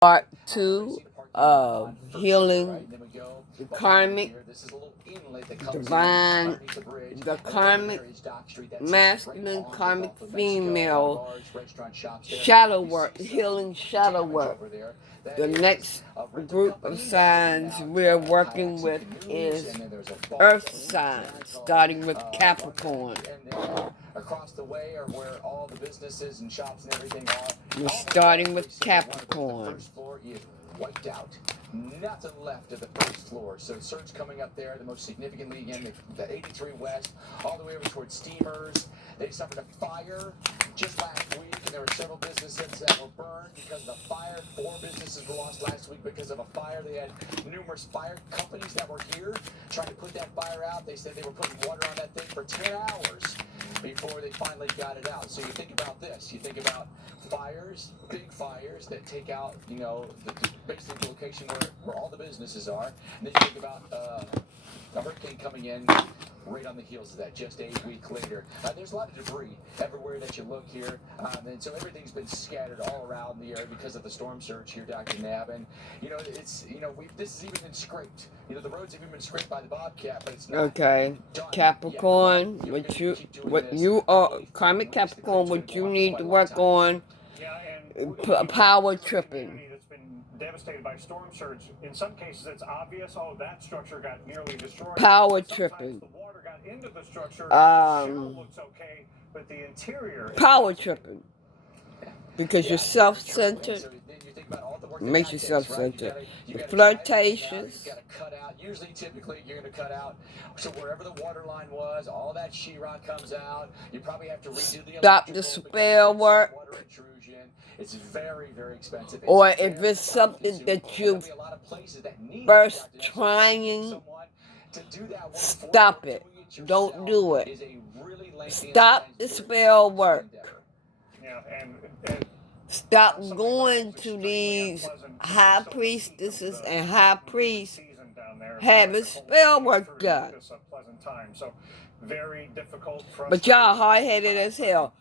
Part 2 of healing the karmic, divine, the karmic masculine, karmic female, shadow work, healing shadow work. The next group of signs we're working with is earth signs, starting with Capricorn. Across the way are where all the businesses and shops and everything are. We're starting with Capricorn. The first floor is wiped out. Nothing left of the first floor. So surge coming up there, the most significantly, again, the 83 West, all the way over towards Steamers. They suffered a fire just last week, and there were several businesses that were burned because of the fire. 4 businesses were lost last week because of a fire. They had numerous fire companies that were here trying to put that fire out. They said they were putting water on that thing for 10 hours before they finally got it out. So you think about this. You think about fires, big fires that take out, basically the location where all the businesses are. And then you think about a hurricane coming in right on the heels of that, just a week later. There's a lot of debris everywhere that you look here. And so everything's been scattered all around the area because of the storm surge here, Dr. Nab. And, this has even been scraped. The roads have even been scraped by the Bobcat, but it's not. Okay, Capricorn, what you are, karmic Capricorn, what you need to work on, power tripping. Devastated by storm surge. In some cases, it's obvious. Oh, that structure got nearly destroyed. Power tripping. The water got into the structure. Shell looks okay, but the interior. Power tripping. Because you're self-centered. Makes you self-centered. You're flirtatious. Usually, typically, you're going to cut out. So wherever the water line was, all that sheetrock comes out. You probably have to redo the stop the spell work. It's very, very expensive. Or if it's something that you've first trying, stop it. Don't do it. Stop the spell work. Stop going to these high priestesses and high priests having spell work done. But y'all hard-headed as hell.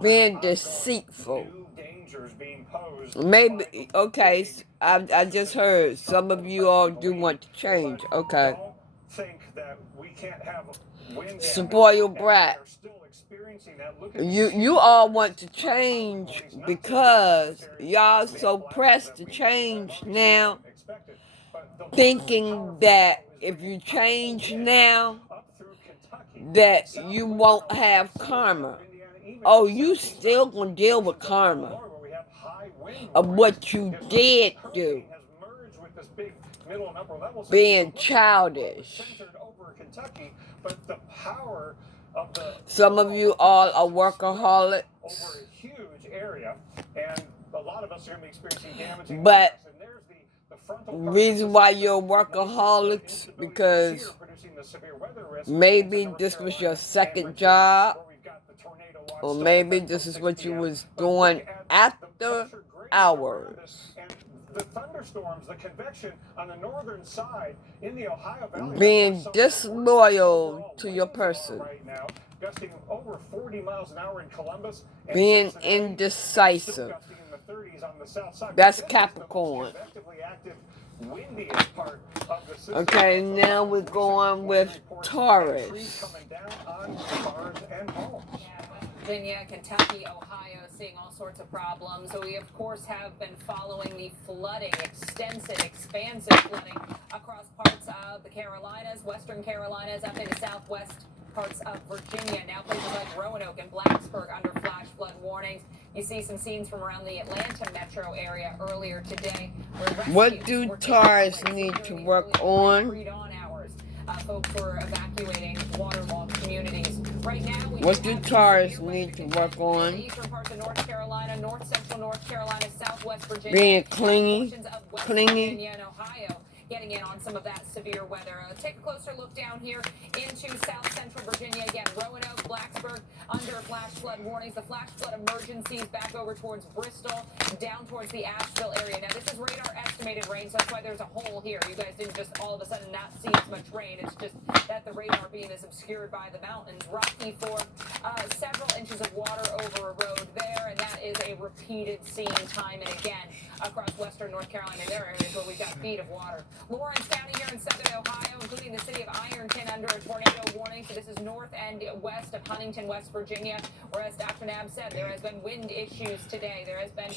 Being deceitful. Maybe, okay, I just heard some of you all do want to change. Okay. Spoiled brat. You all want to change because y'all so pressed to change now, thinking that if you change now, that you won't have karma. Oh, you still gonna deal with karma of what you did do. Being childish. Some of you all are workaholics. But the reason why you're workaholics because maybe this was your second job, or maybe this is what you was doing after hours. The thunderstorms, the convection on the northern side in the Ohio Valley. Being disloyal to your person. Right now, gusting over 40 miles an hour in Columbus. Being indecisive. That's Capricorn. Okay, now we're going with Taurus. Virginia, Kentucky, Ohio, seeing all sorts of problems. So we, of course, have been following the flooding, extensive, expansive flooding across parts of the Carolinas, Western Carolinas, up into southwest parts of Virginia. Now places like Roanoke and Blacksburg under flash flood warnings. You see some scenes from around the Atlanta metro area earlier today. What do Taurus need to work on? Folks were evacuating waterlogged communities. Right now, what do Taurus need to work on? Eastern parts of North Carolina, north central North Carolina, southwest Virginia, being clingy, Virginia and Ohio. getting in on some of that severe weather. Take a closer look down here into south central Virginia. Again, Roanoke, Blacksburg under flash flood warnings. The flash flood emergencies back over towards Bristol, down towards the Asheville area. Now, this is radar estimated rain, so that's why there's a hole here. You guys didn't just all of a sudden not see as much rain. It's just that the radar beam is obscured by the mountains. Rocky Ford, several inches of water over a road there, and that is a repeated scene time and again across western North Carolina. There are areas where we've got feet of water. Lawrence County here in southern Ohio, including the city of Ironton, under a tornado warning. So this is north and west of Huntington, West Virginia, where, as Dr. Nab said, there has been wind issues today. There has been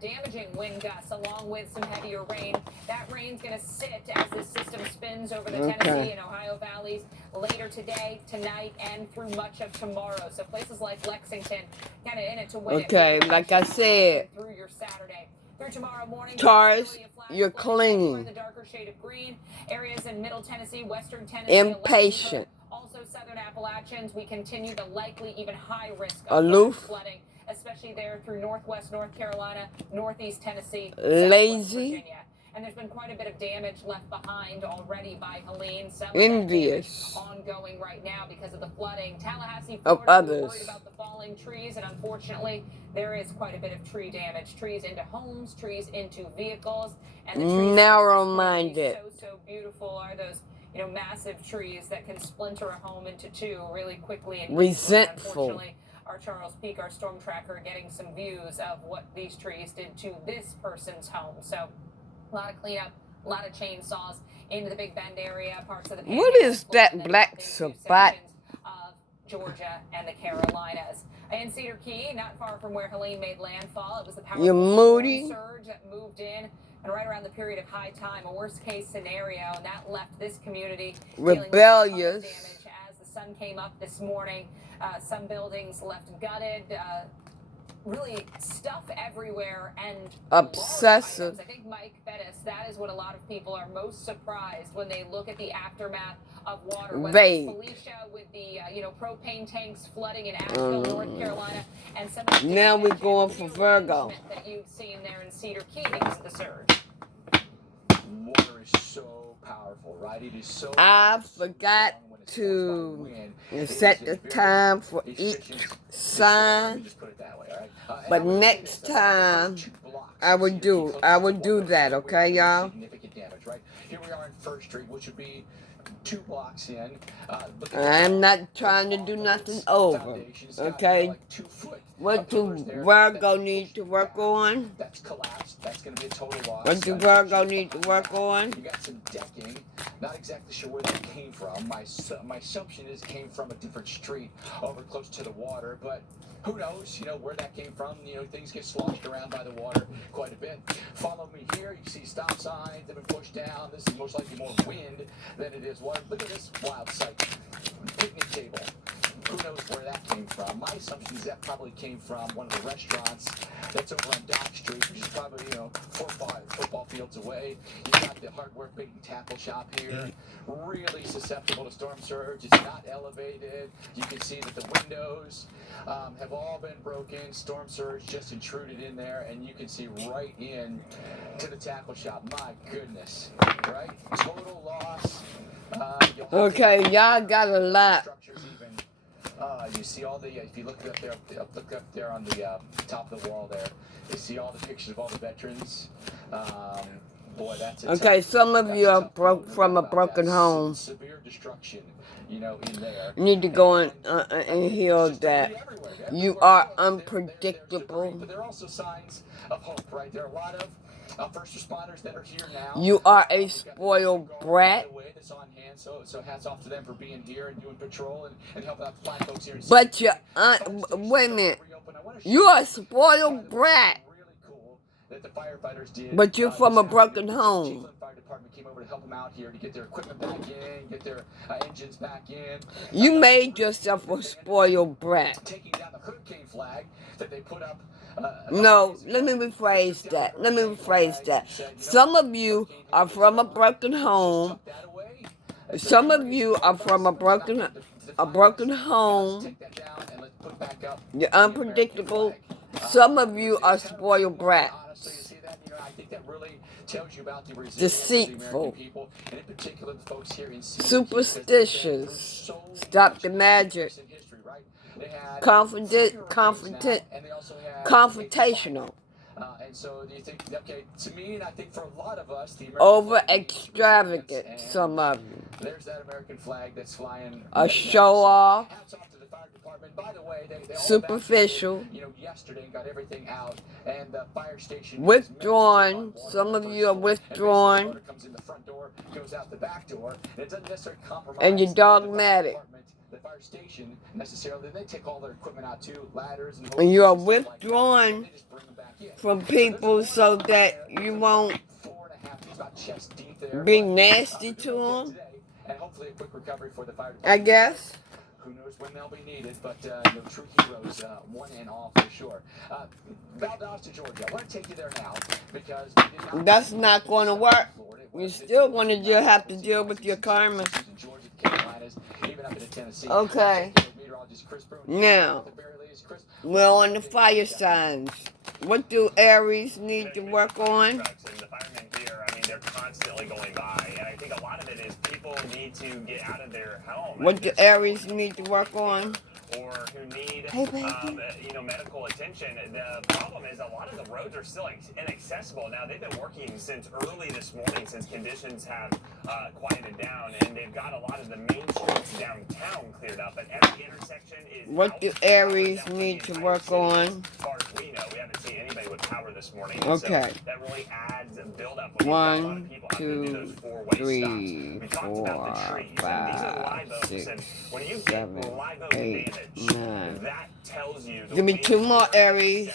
damaging wind gusts along with some heavier rain. That rain's going to sit as this system spins over the Tennessee and Ohio valleys later today, tonight, and through much of tomorrow. So places like Lexington kind of in it to win it. Okay, like I said, through your Saturday. Through tomorrow morning, Taurus, you're clean. The darker shade of green. Areas in Middle Tennessee, Western Tennessee, Impatient. also Southern Appalachians. We continue the likely even high risk of aloof, flooding, especially there through Northwest North Carolina, Northeast Tennessee, lazy, Virginia. And there's been quite a bit of damage left behind already by Helene. Some envious, ongoing right now because of the flooding. Tallahassee, Florida, of others. Worried about the falling trees, and unfortunately, there is quite a bit of tree damage. Trees into homes, trees into vehicles, and the trees narrow-minded. So beautiful are those, massive trees that can splinter a home into two really quickly. And resentful. Unfortunately, our Charles Peak, our storm tracker, getting some views of what these trees did to this person's home. So a lot of cleanup, a lot of chainsaws into the Big Bend area, parts of the Panhandle. What is that black spot? Of Georgia and the Carolinas. In Cedar Key, not far from where Helene made landfall, it was the powerful storm surge that moved in, and right around the period of high time, a worst-case scenario, and that left this community rebellious. Damage as the sun came up this morning. Some buildings left gutted. Really stuff everywhere and obsessive. I think Mike Bettis, that is what a lot of people are most surprised when they look at the aftermath of water. Vague. Felicia with the propane tanks flooding in Asheville, North Carolina, and some of the now we're going for Virgo. That you've seen there in Cedar Key because of the surge. Water is so powerful, right? It is so. I forgot to set the time for each sign, but next time I would do that, okay, y'all? Significant damage, right? Here we are in First Street, which would be 2 blocks in. I'm not trying to do nothing over, okay? What do Virgo need to work on? That's collapsed. That's going to be a total loss. What do Virgo need to work on? You got some decking. Not exactly sure where that came from. My assumption is it came from a different street over close to the water, but who knows, where that came from. Things get sloshed around by the water quite a bit. Follow me here. You see stop signs that have been pushed down. This is most likely more wind than it is water. Look at this wild sight. Picnic table. Who knows where that came from? My assumption is that probably came from one of the restaurants that's over on Dock Street, which is probably, 4 or 5 football fields away. You've got the hardware bait and tackle shop here. Really susceptible to storm surge. It's not elevated. You can see that the windows have all been broken. Storm surge just intruded in there, and you can see right in to the tackle shop. My goodness, right? Total loss. Okay, y'all got a lot. You see all the, if you look up there on the top of the wall there, you see all the pictures of all the veterans. Boy, that's okay, some of you are from a broken home. Severe destruction, in there. You need to go in and heal that. You are unpredictable. But there are also signs of hope, right? There are a lot of first responders that are here now. You are a spoiled brat. So hats off to them for being here and doing patrol and helping out the fine folks here. But you, wait a minute. You are a spoiled brat. But you're from a broken home. Fire department came over to help them out here to get their equipment back in, get their engines back in. You made yourself a spoiled brat. Taking down the hurricane flag that they put up. No, let me rephrase that. Some of you are from a broken home. Some of you are from a broken home. You're unpredictable. Some of you are spoiled brats. that really tells you about the resilience Deceitful. of the American people, and in particular the folks here in Syracuse, Superstitious. Stop the magic. history, right? They had confrontational. And so do you think, okay, to me, and I think for a lot of us, the American Over flag means extravagant, resilience, and some of them. there's that American flag that's flying. A show off. Hats off to the fire department. By the way, they all Superficial. evacuated, yesterday and got everything out, and the fire station Withdrawn. Some of you are withdrawn. And water comes in the front door, goes out the back door, and it doesn't necessarily compromise. And you're dogmatic. The fire station necessarily. They take all their equipment out too, ladders and. And you are withdrawn from people so that you won't be nasty to them, and hopefully a quick recovery for the fire I guess. Who knows when they'll be needed, but true heroes, one and all for sure. Valdosta, Georgia. I want to take you there now because That's not going to work. You're still going to have to deal with your karma. Okay. Now, we're on the fire signs. What do Aries need to work on? The firemen here, they're constantly going by, and I think a lot of it is people need to get out of their home. What do Aries need to work on? Or who need, medical attention. The problem is a lot of the roads are still inaccessible. Now, they've been working since early this morning, since conditions have quieted down, and they've got a lot of the main streets downtown cleared up, but every intersection is... What do Aries need to work on? As far as we know, we haven't seen anybody with power this morning. Okay. So that really adds a build-up. 1, 2, 3, 4, 5, 6, 7, 8, 9. That tells you. Give me 2 more, Aries.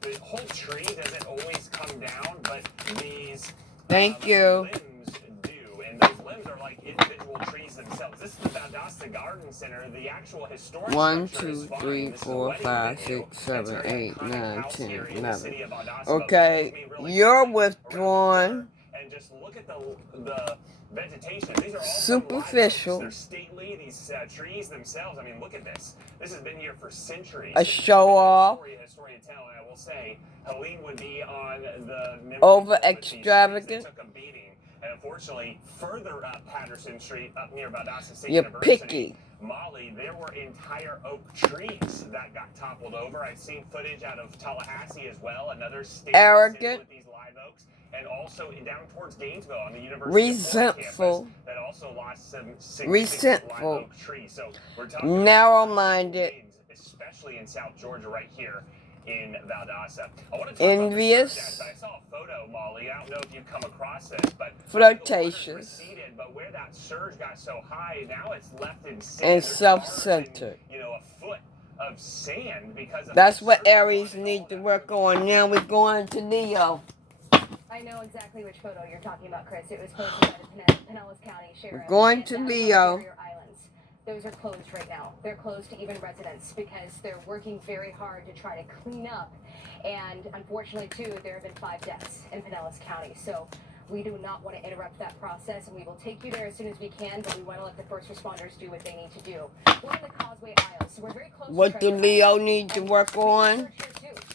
The whole tree doesn't always come down, but these Thank you. limbs do, and those limbs are like individual trees themselves. This is the Valdosta Garden Center. The actual historic 1, structure is 2, fine. 3, This is a 4, wedding 5, venue. 6, 7, It's a very 8, iconic 9, house 10, here in the 11. city of Valdosta. Okay, you're withdrawn. And just look at the vegetation. These are all Superficial. They're stately. These trees themselves. Look at this. This has been here for centuries. A show off. Story to tell, and I will say, Helene would be on the Over extravagant. Took a beating, and unfortunately, further up Patterson Street, up near Valdosta State You're University, picky. Molly, there were entire oak trees that got toppled over. I've seen footage out of Tallahassee as well. Another state Arrogant. with these live oaks. And also down towards Gainesville on the University Resentful. campus that also lost some significant live oak trees. So we're talking Narrow-minded. especially in South Georgia, right here in Valdosta. I want to talk Envious. about the surge. I saw a photo, Molly. I don't know if you've come across this, but Flirtatious. receded, but where that surge got so high, now it's left in sand. And There's self-centered. a foot of sand because of That's the what surge Aries going need on. to work on. Now we're going to Leo. I know exactly which photo you're talking about, Chris. It was posted by the Pinellas County Sheriff. We're going to and Leo. Barrier Islands. Those are closed right now. They're closed to even residents because they're working very hard to try to clean up. And unfortunately, too, there have been 5 deaths in Pinellas County. So we do not want to interrupt that process, and we will take you there as soon as we can, but we want to let the first responders do what they need to do. We're in the Causeway Isles, so we're very close What to do Leo need to work on?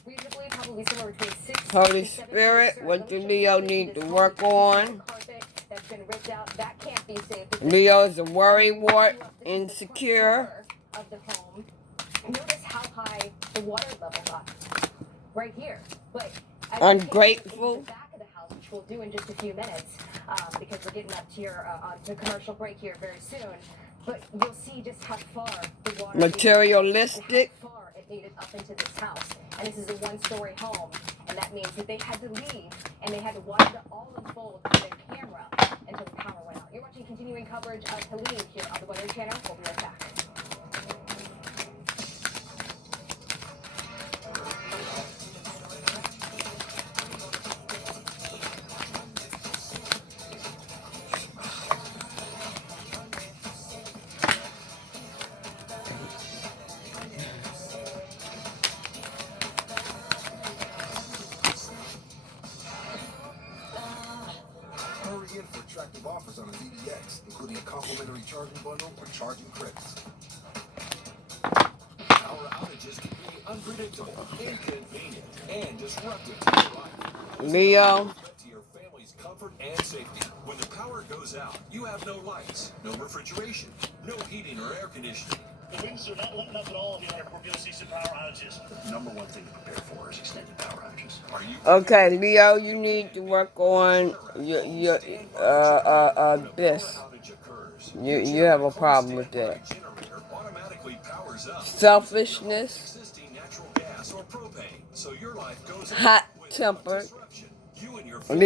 Reasonably, probably somewhere between 6 Holy to 7 Spirit, feet. what do Leo need to work on? Carpet that's been ripped out, that can't be safe. Leo is a worrywart, insecure. Of the home. Notice how high the water level got right here. But Ungrateful. the back of the house, which we'll do in just a few minutes, because we're getting up to your to commercial break here very soon. But you'll see just how far the water Materialistic. and how far it made it up into this house. And this is a 1-story home, and that means that they had to leave and they had to watch it all unfold with their camera until the power went out. You're watching continuing coverage of Helene here on the Weather Channel. We'll be right back. Hurry in for attractive offers on a ZDX, including a complimentary charging bundle or charging credits. Power outages can be unpredictable, inconvenient, and disruptive to your life. Leo. To your family's comfort and safety. When the power goes out, you have no lights, no refrigeration, no heating or air conditioning. The winds are not letting up at all here. We're going to see some power outages. The number one thing to prepare for is extended power outages. Are you Okay, Leo, you need to work on your this. outage occurs? You have a problem with that. Generator automatically powers up. Selfishness, Existing natural gas or propane, so your life goes hot without tempered. disruption. You and your family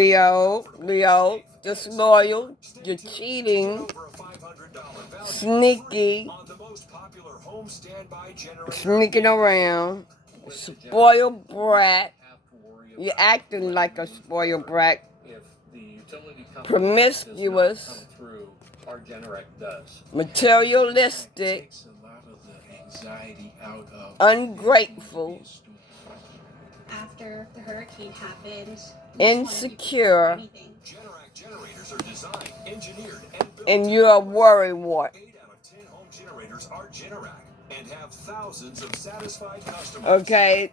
Leo, disloyal, you're cheating, over a $500 value sneaky, on the most popular home standby generator. sneaking around, spoiled brat. You're acting like a spoiled brat. If the utility company Promiscuous, does not come through, our Generac does. materialistic, Takes a lot of the anxiety out of ungrateful, After the hurricane happened, insecure, anything. Generac generators are designed, engineered, and built. and you're a worrywart. 8 out of 10 home generators are Generac and have thousands of satisfied customers. Okay,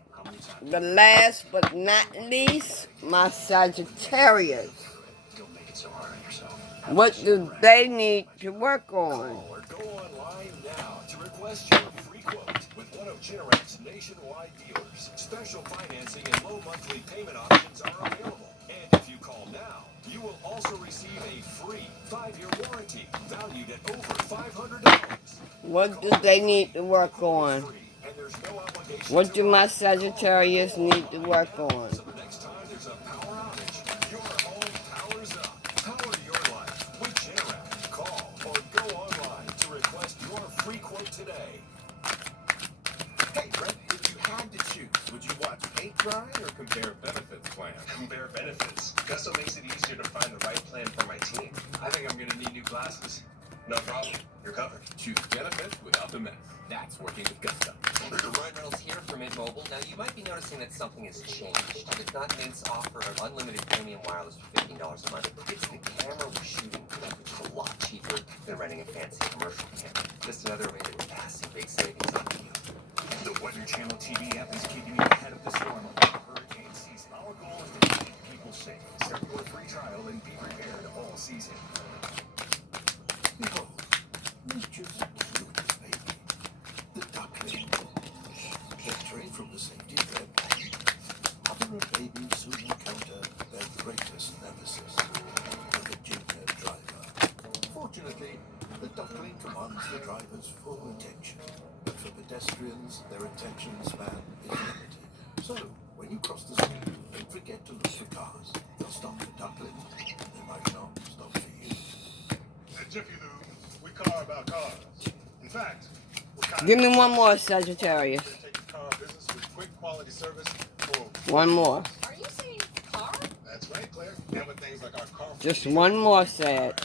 the last but not least, my Sagittarius. Don't make it so hard on yourself. What do they need to work on? Or go online now to request your free quote with one of Generac's nationwide dealers. Special financing and low monthly payment options are available. And if you call now, you will also receive a free 5-year warranty valued at over $500. What do they need to work on? And there's no obligation What to do my Sagittarius need to work on? So the next time there's a power outage, your home powers up. Power your life with Generac. Call or go online to request your free quote today. Hey, Brett, if you had to choose, would you watch paint dry or compare benefits plan? Compare benefits. Gusto makes it easier to find the right plan for my team. I think I'm gonna need new glasses. No problem. You're covered. Choose benefits without the mess. That's working with Gusto. Ryan Reynolds here for Mint Mobile. Now, you might be noticing that something has changed. It's not Mint's offer of unlimited premium wireless for $15 a month. It's the camera we're shooting with, which is a lot cheaper than renting a fancy commercial camera. Just another way that we're passing big savings on to you. The Weather Channel TV app is keeping you ahead of the storm of the hurricane season. Our goal is to keep people safe. Start your free trial and be prepared all season. Behold, nature's cutest baby, the duckling. Capturing from the safety of their bag, mother and baby soon encounter their greatest nemesis, the Virginia driver. Fortunately, the duckling commands the driver's full attention, but for pedestrians, their attention span is limited. So, when you cross the street, don't forget to look for cars. They'll stop for duckling, they might not stop for you. At Jiffy Lube, we car about cars. In fact, we're kind Give me one more Sagittarius. taking car business with quick quality service for. One more. Are you saying car? That's right, Claire. And with things like our car. Just one more, Sag.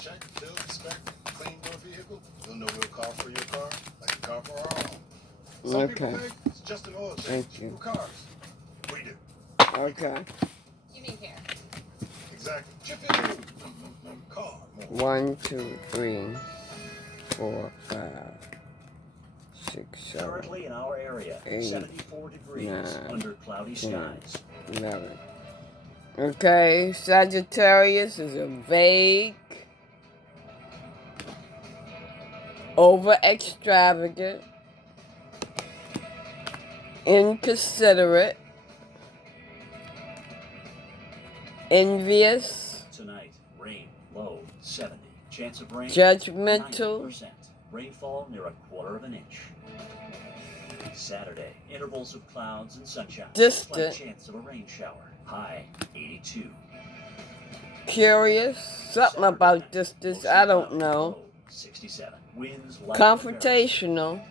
Check, build, inspect, clean your vehicle. You'll know we'll call for your car like a car for our own. Some people Okay. think it's just an oil change. Thank you. For cars. We do. Okay. You mean here? Exactly. Jiffy Lube. Car. More. 1, 2, 3, 4, 5, 6, 7, Currently in our area, 8, 74 degrees 9, under cloudy 10, skies. 11. Okay, Sagittarius is a vague, over extravagant, inconsiderate, envious, Tonight, rain, low 70. Chance of rain, judgmental, 90%. Rainfall near a quarter of an inch. Saturday, intervals of clouds and sunshine. Distant. Slight chance of a rain shower. High 82. curious, something about distance, I don't know, Low 67. Winds light. confrontational,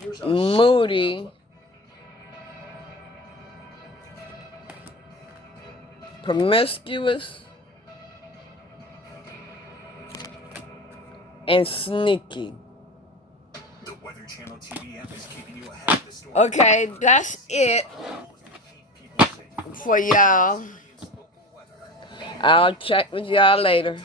Here's our moody, promiscuous, and sneaky. The Weather Channel TV app is keeping you ahead of the storm. Okay, that's it Keep people safe. for y'all. I'll check with y'all later.